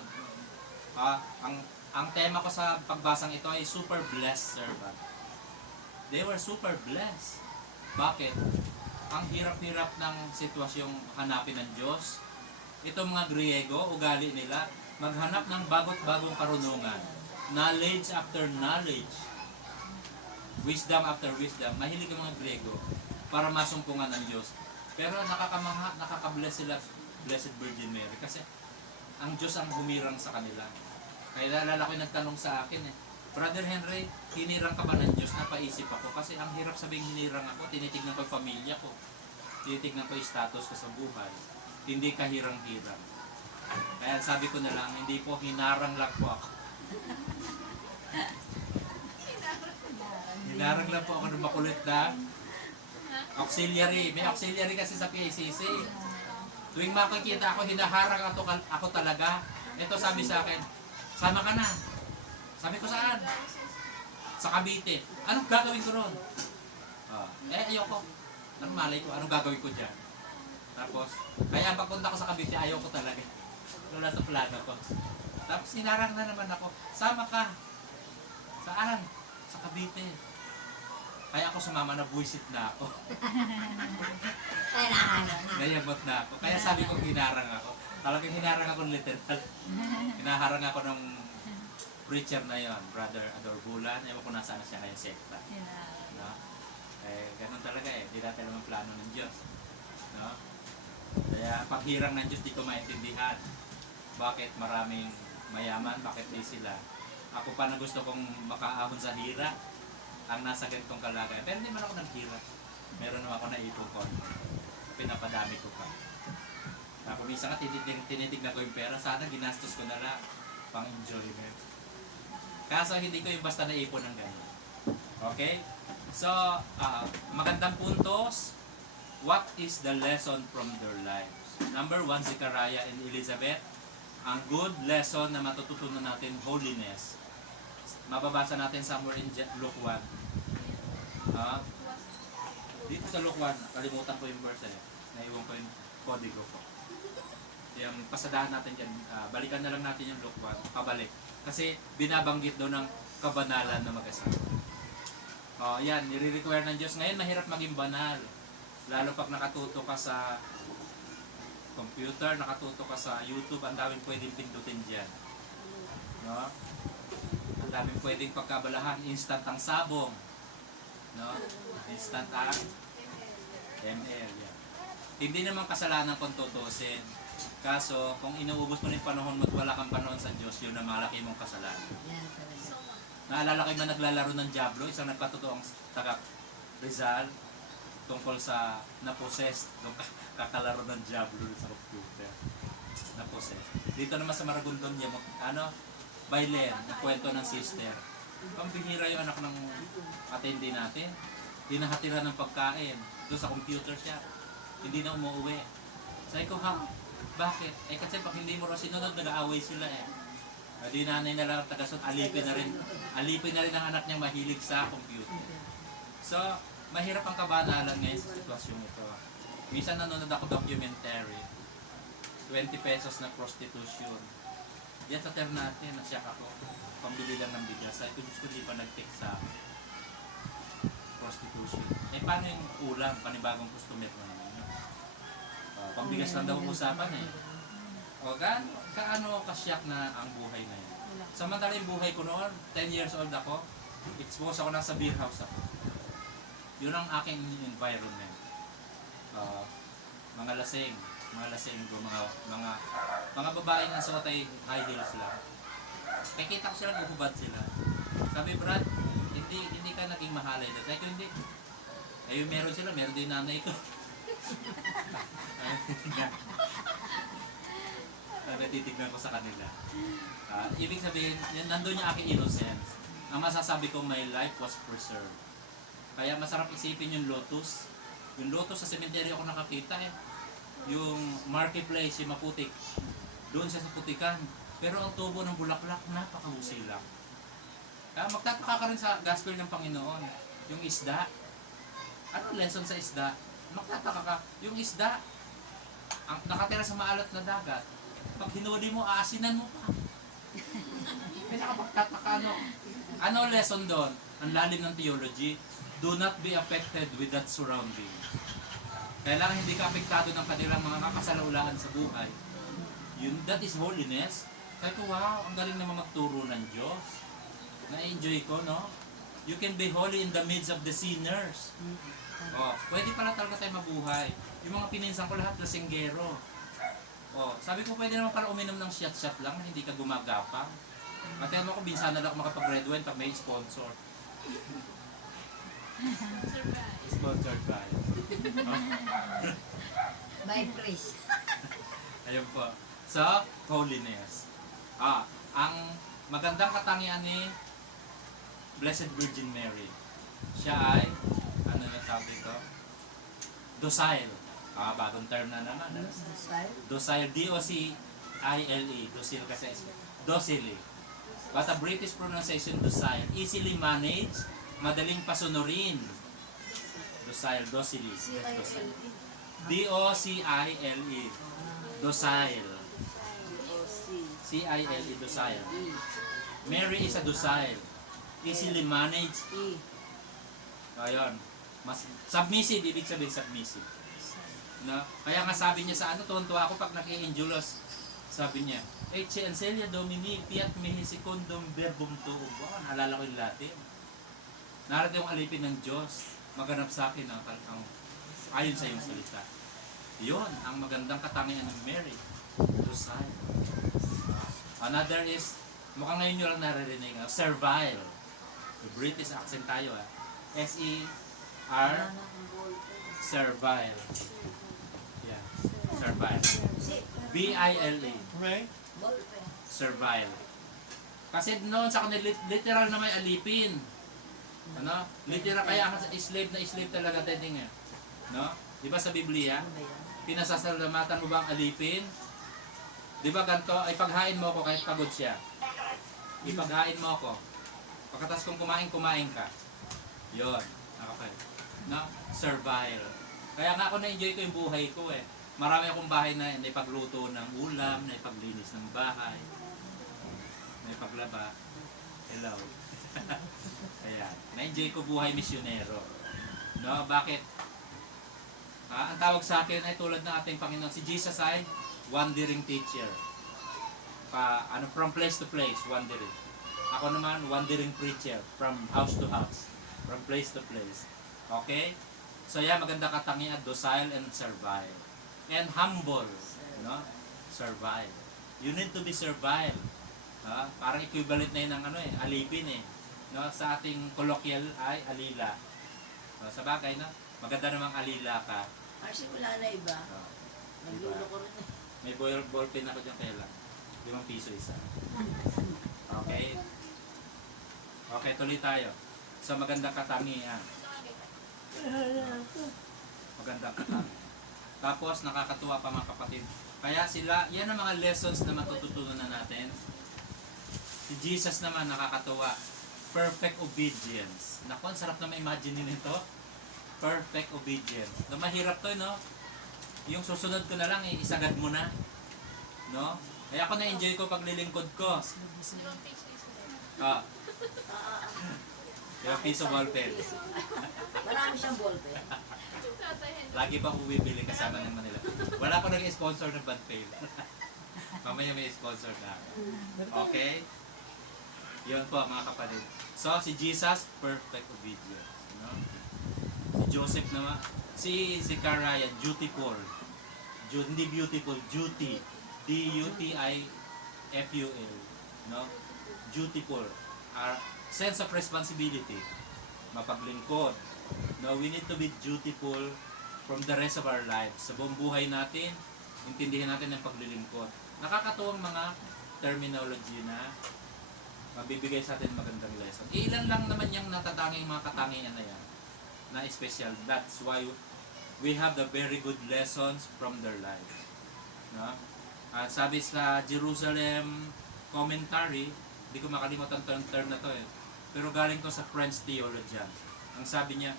Ang tema ko sa pagbasang ito ay super blessed servant. They were super blessed. Bakit? Ang hirap-hirap ng sitwasyong hanapin ng Diyos. Itong mga Griego, ugali nila, maghanap ng bagot-bagong karunungan. Knowledge after knowledge. Wisdom after wisdom. Mahilig ang mga Griego para masumpungan ng Diyos. Pero nakaka-bless sila, Blessed Virgin Mary. Kasi ang Diyos ang humirang sa kanila. Kaya naalala ko yung nagtanong sa akin eh, Brother Henry, hinirang ka ba ng Diyos? Napaisip ako. Kasi ang hirap sabing hinirang ako, tinitignan ko yung pamilya ko. Tinitignan ko yung status ko sa buhay. Hindi ka hirang-hirang. Kaya sabi ko na lang, hindi po, hinarang lang po ako. Hinarang lang po ako ng makulit na auxiliary. May auxiliary kasi sa PACC. Tuwing makikita ako, hinaharang ako talaga. Ito sabi sa akin, sama ka na. Sabi ko saan? Sa Cavite. Anong gagawin ko ron? Ayoko. Anong malay ko? Anong gagawin ko dyan? Tapos, kaya pagpunta ko sa Cavite, ayoko talaga. Wala sa plano ko. Tapos hinarang na naman ako, sama ka. Saan? Sa Cavite. Kaya ako sumama na buwisit na ako. Nayamot na ako. Kaya sabi ko hinarang ako. Talagang hinarang ako literal. Hinaharang ako ng preacher na yon, Brother Ador Bulan. Ewan ko nasaan na siya ngayon sekta. No? Ganun talaga Di natin naman plano ng Diyos. No? Kaya paghirang ng Diyos di ko maintindihan. Bakit maraming mayaman? Bakit di sila? Ako pa na gusto kong makaahon sa hira ang nasa ganitong kalagayan. Pero hindi man ako naghira. Meron naman ako naipon ko. Pinapadami ko pa. Ako minsan ka tinitignan ko yung pera. Sana ginastos ko na lang pang enjoyment. Kaso hindi ko yung basta naipon ng ganyan. Okay? So, magandang puntos. What is the lesson from their lives? Number 1, Zechariah and Elizabeth. Ang good lesson na matututunan natin, holiness. Mababasa natin somewhere in Luke 1. Dito sa Luke 1, kalimutan ko yung verse naiwan ko yung kodigo ko. Yung pasadahan natin dyan, balikan na lang natin yung Luke 1, pabalik. Kasi binabanggit doon ng kabanalan na mag-asawa. Yan, nire-require ng Diyos. Ngayon, mahirap maging banal. Lalo pag nakatuto ka sa computer, nakatuto ka sa YouTube, ang daming pwedeng pindutin dyan. No? Ang daming pwedeng pagkabalahan. Instant ang sabong. No? Instant ang ML. Yan. Hindi naman kasalanan kung tutusin. Kaso, kung inuubos mo na yung panahon mo at wala kang panahon sa Diyos, yun na malaki mong kasalanan. Naalala kayo na naglalaro ng Diablo, isang nagpatotoong taga Rizal, tungkol sa na-possessed, nung kakalaro ng Diablo sa computer. Na-possessed. Dito naman sa Maragondon niya, Bailen, na kwento ng sister. Pambihira yung anak ng attendee natin. Dinahatira ng pagkain. Doon sa computer siya. Hindi na umuwi. Sabi ko, bakit? Kasi pag hindi mo raw sinunod, nag-aaway sila Di nanay na lang tagasod, alipin na rin ang anak niyang mahilig sa computer. So, mahirap ang kabanalan ngayon sa sitwasyon ito. Minsan nanonood ako documentary, 20 pesos na prostitution. Diyan sa Ternate, nasyak ako, pambili lang ng bigas. Sabi ko, Diyos ko, di pa nag-take sa prostitution. Paano yung ulam, panibagong customer mo naman yun? Pambigas lang daw ang usapan O kaano kasyak na ang buhay na yun? Samantala yung buhay ko noon, 10 years old ako, expose ako nasa beer house ako. Yun ang aking environment. Mga lasing ko, mga babaeng ang suot ay high heels lang. Nakikita ko sila, bububad sila. Sabi, Brad, hindi ka naging mahalay. Sabi ko, hindi. Ayun, meron sila, meron din nanay ko. Natitignan ko sa kanila. Ibig sabihin, nandun yung aking innocence. Ang masasabi ko, my life was preserved. Kaya masarap isipin yung lotus. Yung lotus sa cemetery ako nakakita Yung marketplace, yung Maputik. Doon siya sa putikan. Pero ang tubo ng bulaklak, napakahusay lang. Kaya magtataka ka rin sa gospel ng Panginoon. Yung isda. Ano lesson sa isda? Magtataka ka. Yung isda, ang nakatira sa maalat na dagat. Pag hinuli mo, aasinan mo pa. Pinakapagtataka ano lesson doon? Ang lalim ng theology. Do not be affected with that surrounding. Kailangan hindi ka apektado ng kanilang mga kakasalaulaan sa buhay. That is holiness. Kaya ko, wow, ang galing naman magturo ng Diyos. Na-enjoy ko, no? You can be holy in the midst of the sinners. Pwede pala talaga tayo mabuhay. Yung mga pininsan ko lahat, lasinggero. Sabi ko, pwede naman pala uminom ng shot-shot lang, hindi ka gumagapang. Kaya mo ko, binsan na lang makapag-red wine pag may sponsor. Sponsored by. By praise. Ayun po. So, holiness. Ang magandang katangian ni Blessed Virgin Mary. Siya ay, ano yung tawag dito? Docile. Bagong term na naman. Docile, D-O-C-I-L-E. Docile kasi. Docile. But a British pronunciation, docile. Easily managed, madaling pasunurin. Docile, docile. D-O-C-I-L-E. Docile. C-I-L-E, docile. Mary is a docile. Easily managed. Ayun. Mas submissive, ibig sabihin submissive. No? Kaya nga sabi niya sa ano, tuwan-tuwa ako pag naki-Angelos. Sabi niya, Ecce Ancelia Domini, Fiat Mihi Secundum Verbum Tuum. Wow, naalala ko yung Latin. Narito yung alipin ng Diyos. Maganap sa akin ang ayon sa iyong salita. Yun, ang magandang katangian ng Mary. Docile. Another is, mukhang ngayon nyo lang naririnig, servile. British accent tayo S-E-R servile. Yeah. Servile. B-I-L-E. Servile. Kasi noon sa kanila, literal na may alipin. Ano? Literal, kaya ang slave na slave talaga tending nga. No? Di ba sa Biblia, pinasasalamatan mo ba ang alipin? Di ba ganito, ay paghain mo ako kahit pagod siya. Ipaghain mo ako. Pagkatas kung kumain ka. Yun. Okay. No? Servile. Kaya nga ako na-enjoy ko yung buhay ko eh. Marami akong bahay na naipagluto ng ulam, naipaglinis ng bahay, naipaglaba. Hello. Ayan. Na-enjoy ko buhay misyonero. No? Bakit? Ang tawag sa akin ay tulad ng ating Panginoon. Si Jesus ay wandering teacher. From place to place, wandering. Ako naman, wandering preacher. From house to house. From place to place. Okay? So yan, maganda katangian, docile and servile. And humble. No? Servile. You need to be servile. Parang equivalent na yun ng alipin eh. No? Sa ating colloquial ay alila. Sa bagay, no? Maganda namang alila ka. Kasi wala na iba. Naglulo ko rin. May ballpen ako dyan kailan. 5 piso isa. Okay? Okay, tuloy tayo. Sa magandang katangian. Magandang katangian. Tapos, nakakatuwa pa mga kapatid. Kaya sila, yan ang mga lessons na matututunan na natin. Si Jesus naman nakakatuwa. Perfect obedience. Naku, ang sarap na ma-imagine nito. Perfect obedience. Na mahirap to, no? Yung susunod ko na lang, isagad mo na. No? Kaya ako na-enjoy ko paglilingkod ko. Yung piso ballpen. Marami siyang ballpen. Lagi pa akong bibili kasama ng Manila. Wala ko nag-sponsor ng Badfail. Mamaya may sponsor na. Okay? Yun po mga kapatid. So, si Jesus, perfect obedience. No? Si Joseph naman, si Zechariah, dutiful. Hindi beautiful, duty. D-U-T-I-F-U-L. No? Dutiful. Sense of responsibility. Mapaglingkod. No, we need to be dutiful from the rest of our lives. Sa buong buhay natin, intindihin natin ang paglilingkod. Nakakatuwang mga terminology na mabibigay sa atin magandang lesson. Ilan lang naman yung natatanging mga katangian na yan na special. That's why we have the very good lessons from their lives. No? At sabi sa Jerusalem commentary, hindi ko makalimutan ang term na to eh. Pero galing ko sa French theologian. Ang sabi niya,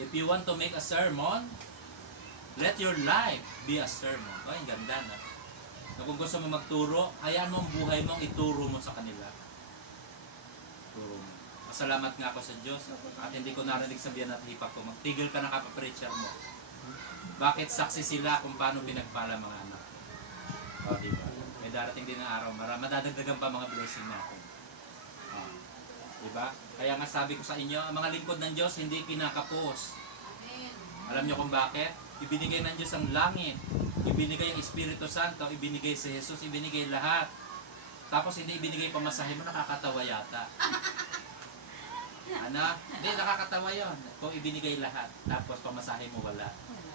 if you want to make a sermon, let your life be a sermon. Oh, ang ganda na. Na kung gusto mo magturo, hayaan mo ang buhay mo, ituro mo sa kanila. Turo mo. Masalamat nga ako sa Diyos at hindi ko narinig sabihan at hipak ko, magtigil ka na kapapreacher mo. Bakit saksi sila kung paano pinagpala mga anak? O, diba? May darating din na araw, madadagdagan pa mga blessing natin. Diba? Kaya nga sabi ko sa inyo, ang mga lingkod ng Diyos hindi kinakapos. Alam niyo kung bakit? Ibinigay ng Diyos ang langit. Ibinigay ang Espiritu Santo. Ibinigay si Jesus. Ibinigay lahat. Tapos hindi ibinigay pamasahe mo, nakakatawa yata. Ano? Hindi, nakakatawa yun. Kung ibinigay lahat. Tapos pamasahe mo wala.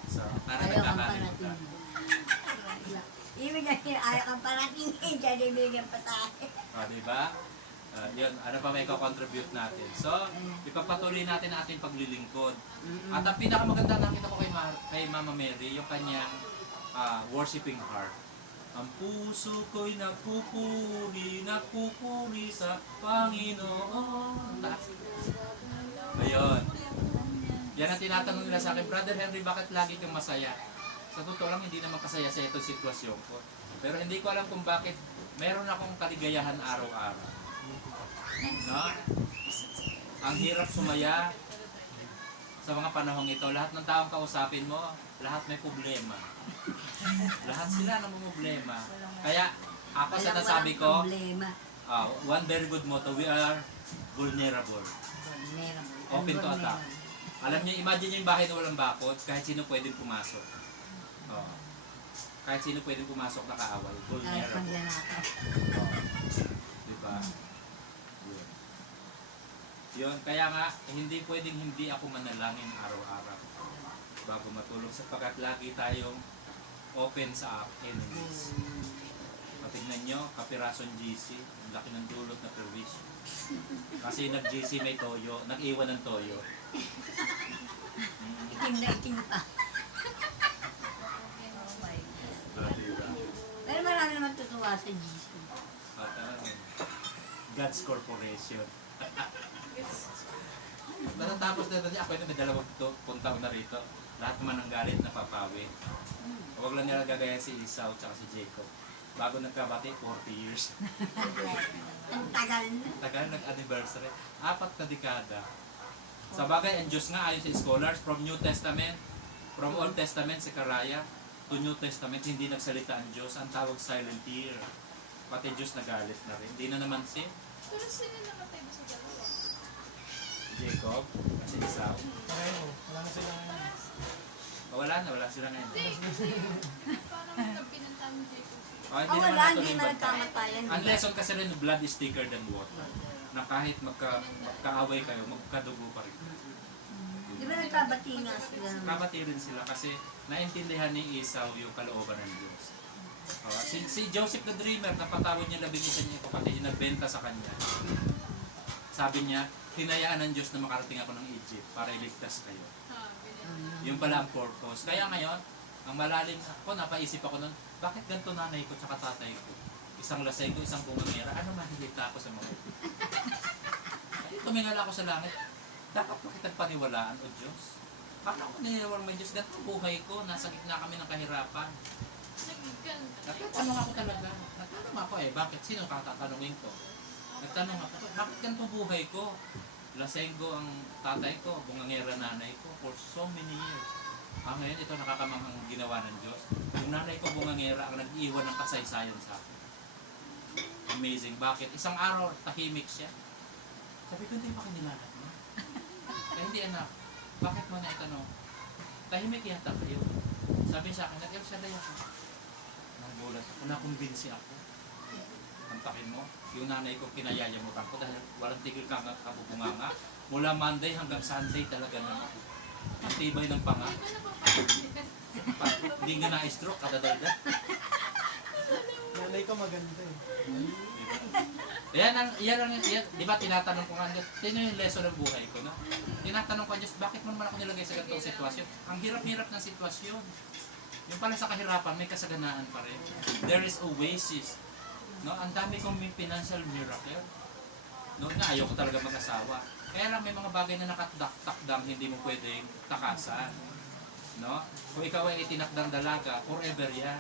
So, para nagkakalimut ka. Ibigay ayaw kang parating, dyan ibigay pa tayo. O, diba? Yun, ano pa may contribute natin. So, ipagpatuloy natin ang ating paglilingkod. At ang pinakamaganda nakita ko kay Mama Mary, yung kanyang worshiping heart. Ang puso ko'y nagpupuri sa Panginoon. Ayun. Yan ang tinatanong nila sa akin, Brother Henry, bakit lagi kang masaya? Sa totoo lang, hindi naman kasaya sa itong sitwasyon ko. Pero hindi ko alam kung bakit meron akong kaligayahan araw-araw. No? Ang hirap sumaya sa mga panahong ito. Lahat ng taong kausapin mo, lahat may problema. Lahat sila ng problema. Kaya ako sa nasabi ko, one very good motto, we are vulnerable. Open to attack. Alam niyo, imagine yung bahay na walang bakod, kahit sino pwedeng pumasok. Kahit sino pwedeng pumasok na kaaway. Vulnerable. Diba? Yun, kaya nga, hindi pwedeng hindi ako manalangin araw-araw bago matulog sapagkat lagi tayong open sa enemies. Patignan nyo, kapirasong GC, ang laki ng dulot na perwisyo. Kasi nag-GC may toyo, nag-iwan ng toyo. Itim na itim pa. Oh my God. Diba? Pero marami naman tutuwa sa GC. At God's Corporation. Natatapos na ito niya, ako yun, may dalawang punta ko na rito. Lahat naman ng galit napapawi. Huwag lang nila gagaya si Esau at si Jacob. Bago nagkabati, 40 years. Ang tagal na. Tagal nag-anniversary. 4 na dekada. Sa bagay, ang Diyos nga ayon sa scholars, from New Testament, from Old Testament, si Karaya, to New Testament, hindi nagsalita ang Diyos. Ang tawag silent year. Pati Diyos nagalit na rin. Hindi na naman si Pero sino namatay ba sa dalawa? Jacob, si Esau. Pareho, wala na sila ngayon. Wala sila ngayon. Hindi. Parang pinuntahan ni Jacob. Hindi naman Wala, natuloy hindi yung man bantay. nagkamatayan. Ang lesson kasi rin, blood is thicker than water. Na kahit magkaaway kayo, magkadugo pa rin. Di ba nagkabati nga sila? Kabati rin sila kasi naintindihan ni Esau yung kalooban ng Diyos. Si Joseph the Dreamer, napatawad niya 11 niya kapatid, nagbenta sa kanya. Sabi niya, hinayaan ng Diyos na makarating ako ng Egypt para iligtas kayo. Yung pala ang purpose. Kaya ngayon, ang malalim ako, napaisip ako nun, bakit ganito nanay ko tsaka tatay ko? Isang lasay ko, isang bumangera, ano mahilita ako sa mga ito? Tumingal ako sa langit, dapat ko kitang paniwalaan, O Diyos. Bakit ako niniwalang may Diyos? Ganito buhay ko, nasa gitna kami ng kahirapan. Nagtatanong ako talaga. Nagtanong ako bakit? Sino katatanungin ko? Nagtanong ako, bakit ganito buhay ko? Lasenggo ang tatay ko, bungangera nanay ko for so many years. Ngayon ito nakakamanghang ginawa ng Diyos. Yung nanay ko bungangera ang nag-iwan ng kasaysayan sa akin. Amazing. Bakit? Isang araw tahimik siya. Sabi ko, hindi ba kinilalat mo? Kaya hindi anak. Bakit mo na itanong? Tahimik yata kayo. Sabi sa akin, nag-el siya ako. Nagulat ako, nakumbinsi ako. Antakin mo, yung nanay ko kinayayamutan ko dahil walang tigil kang kabubunganga. Mula Monday hanggang Sunday talaga naman. Ang tibay ng panga. Hindi nga na-stroke, kadadalda. Nanay ko maganda eh. Yan, di ba tinatanong ko nga, sino yung lesson ng buhay ko, no? Tinatanong ko, Diyos, bakit mo naman ako nilagay sa ganitong sitwasyon? Ang hirap-hirap ng sitwasyon. Yung pala sa kahirapan, may kasaganaan pa rin. There is oasis. No, ang dami kong financial miracle. No, na ayaw ko talaga mag-asawa. Kaya lang may mga bagay na nakatakdang hindi mo pwedeng takasan. No? Kung ikaw ay itinakdang dalaga, forever yan.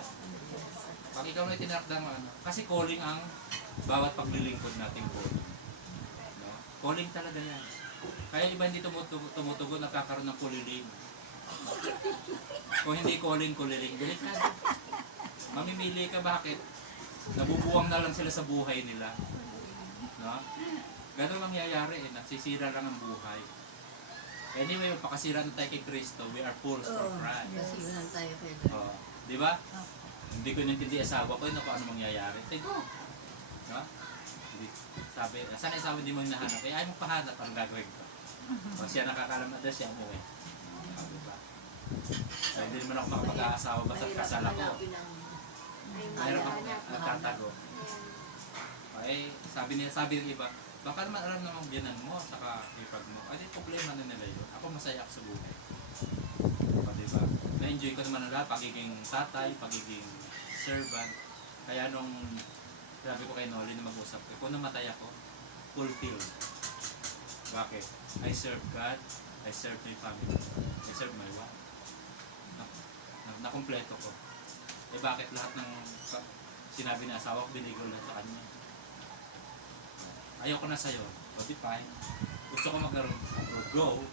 Pag ikaw ay itinakdang kasi calling ang bawat paglilingkod nating calling. No? Calling talaga yan. Kaya iba hindi tumutugon, nagkakaroon ng kuliling. Kung hindi calling, kuliling. Delikado. Mamimili ka, bakit? Nabubuwang na lang sila sa buhay nila. No? Ganun ang nangyayari, nasisira lang ang buhay. Anyway, magpakasira na tayo kay Kristo, we are fools for pride. Kasi yun lang tayo pwede. Di ba? Hindi ko nintindi asawa ko, ano mangyayari. Tigo. No? Sabi, saan asawa hindi mo hinahanap? Ay mo pahanap, ang gagawin ko. Siya nakakalam na siya umuwi. Diba? So, hindi naman ako makapag-aasawa basta kasal ako. Mayroon akong nagtatago. Okay, Sabi ng iba, baka naman alam namang biyanan mo, saka ipag mo. Ay, problema na nila yun. Ako masaya ako sa buhay. Diba? Na-enjoy ko naman ang lahat, pagiging tatay, pagiging servant. Kaya nung sabi ko kay Nolly na mag-usap ko, kung namatay ako, fulfilled. Bakit? I serve God, I serve my family, I serve my wife. Nakumpleto ko. Eh bakit lahat ng sinabi ng asawa ko, binigay ko lahat sa kanya? Ayoko na sa'yo, but fine. Gusto ko magkaroon, go.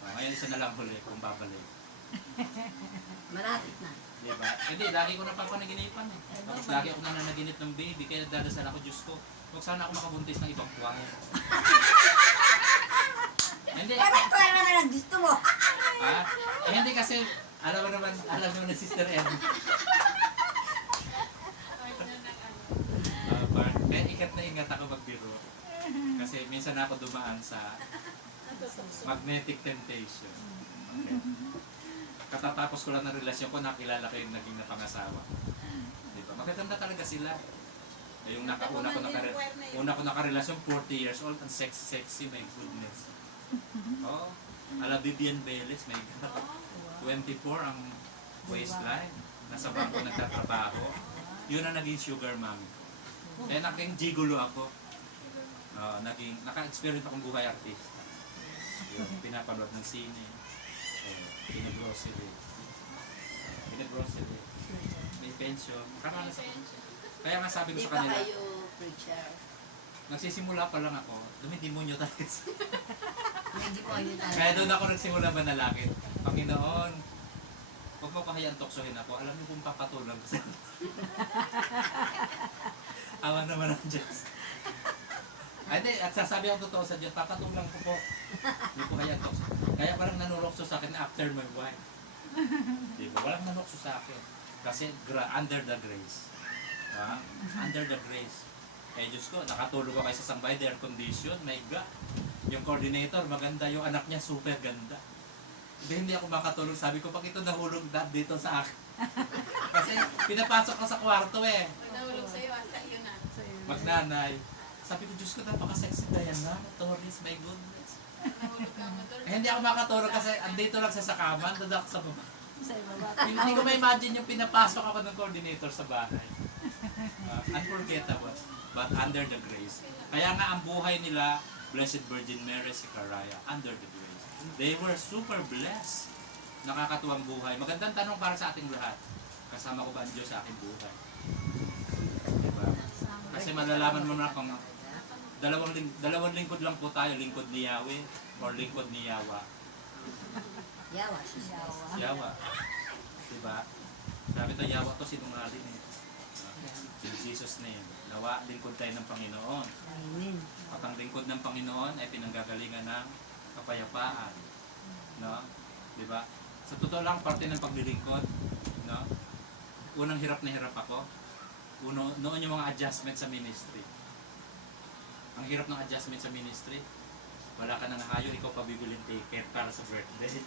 Ngayon isa na lang huli kung babalik. Malapit na. Diba? Hindi, lagi ko na papanaginipan eh. Tapos lagi ako nananaginip ng baby, kaya dadasal ako, Diyos ko, huwag sana ako makabuntis ng ibang buhay. Hindi. Bakit pera na lang gusto mo? Ha? Eh, hindi kasi, alam mo na Sister Em. Kaya ikat na ingat ako magbiro. Kasi minsan ako dumaan sa magnetic temptation. Okay. Katatapos ko lang ng relasyon ko, nakilala ko yung naging napangasawa. Diba? Magaganda talaga sila. Yung una ko nakarelasyon, 40 years old, ang sexy, my goodness. Oh, ala Vivian Velez, my God. 24 ang waistline. Nasa bangko nagtatrabaho. Yun ang naging sugar mommy ko. Eh, naging gigolo ako. Naka-experience akong buhay artista. Yun, pinapanood ng sine. Pinagrocery. May pension. Kaya nga sabi ko Di sa pa kanila, kayo preacher. nagsisimula pa lang ako, dumidemonyo talaga. Medyo po yun talaga. Kaya doon ako nagsimula manalangin. Panginoon, huwag mo kahayang tuksohin ako. Alam mo kung papatulang ko sa awa naman ang Diyos. Ay, di, at sasabi ako totoo sa Diyos, papatulang ko po. Hindi ko kaya tukso. Kaya parang nanurokso sa akin after my wife. Diba? Walang nanukso sa akin. Kasi under the grace. Under the grace. Eh Diyos ko, nakatulog ako sa isang bahay, air condition, my God. Yung coordinator, maganda. Yung anak niya, super ganda. Hindi ako makatulog. Sabi ko, pag ito nahulog dito sa akin. Kasi pinapasok ko sa kwarto eh. Nahulog sa'yo, asa yun na. Magnanay. Sabi ko, Diyos ko, napaka-sexy Diana. Torres, my goodness. Nahulog ka mo doon. Eh, hindi ako makatulog kasi andito lang siya sa kama, dadak sa baba. Sa ibaba. Hindi ko ma-imagine yung pinapasok ako ng coordinator sa bahay. Unforgettable, but under the grace. Kaya nga ang buhay nila, Blessed Virgin Mary, si Caraya, under the grace. They were super blessed. Nakakatuwang buhay. Magandang tanong para sa ating lahat. Kasama ko ba ang Diyos sa aking buhay? Diba? Kasi malalaman mo na kung dalawang lingkod lang po tayo, lingkod ni Yahweh or lingkod ni Yawa. Yawa, si Yawa. Yawa. Diba? Sabi to, Yawa to sinungaling eh. In Jesus name. Nawa, lingkod tayo ng Panginoon. Amen. At ang lingkod ng Panginoon ay pinanggagalingan ng kapayapaan. No? Diba? Sa totoo lang, parte ng paglilingkod, no? Unang hirap na hirap ako. Noon yung mga adjustment sa ministry. Ang hirap ng adjustment sa ministry. Wala ka nang hayo, ikaw pa bibilin ticket para sa birthday.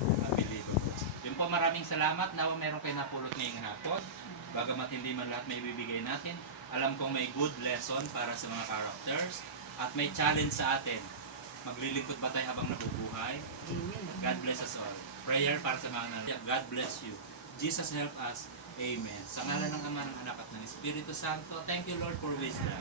Unbelievable. Yun po, maraming salamat. Nawa meron kayo napulot ngayong hapon. Bagamat hindi man lahat may bibigay natin, alam kong may good lesson para sa mga characters at may challenge sa atin. Maglilingkod ba tayo habang nabubuhay? Amen. God bless us all. Prayer para sa mga nanay. God bless you. Jesus help us. Amen. Sa ngalan ng Ama, ng Anak at ng Espiritu Santo, thank you Lord for wisdom.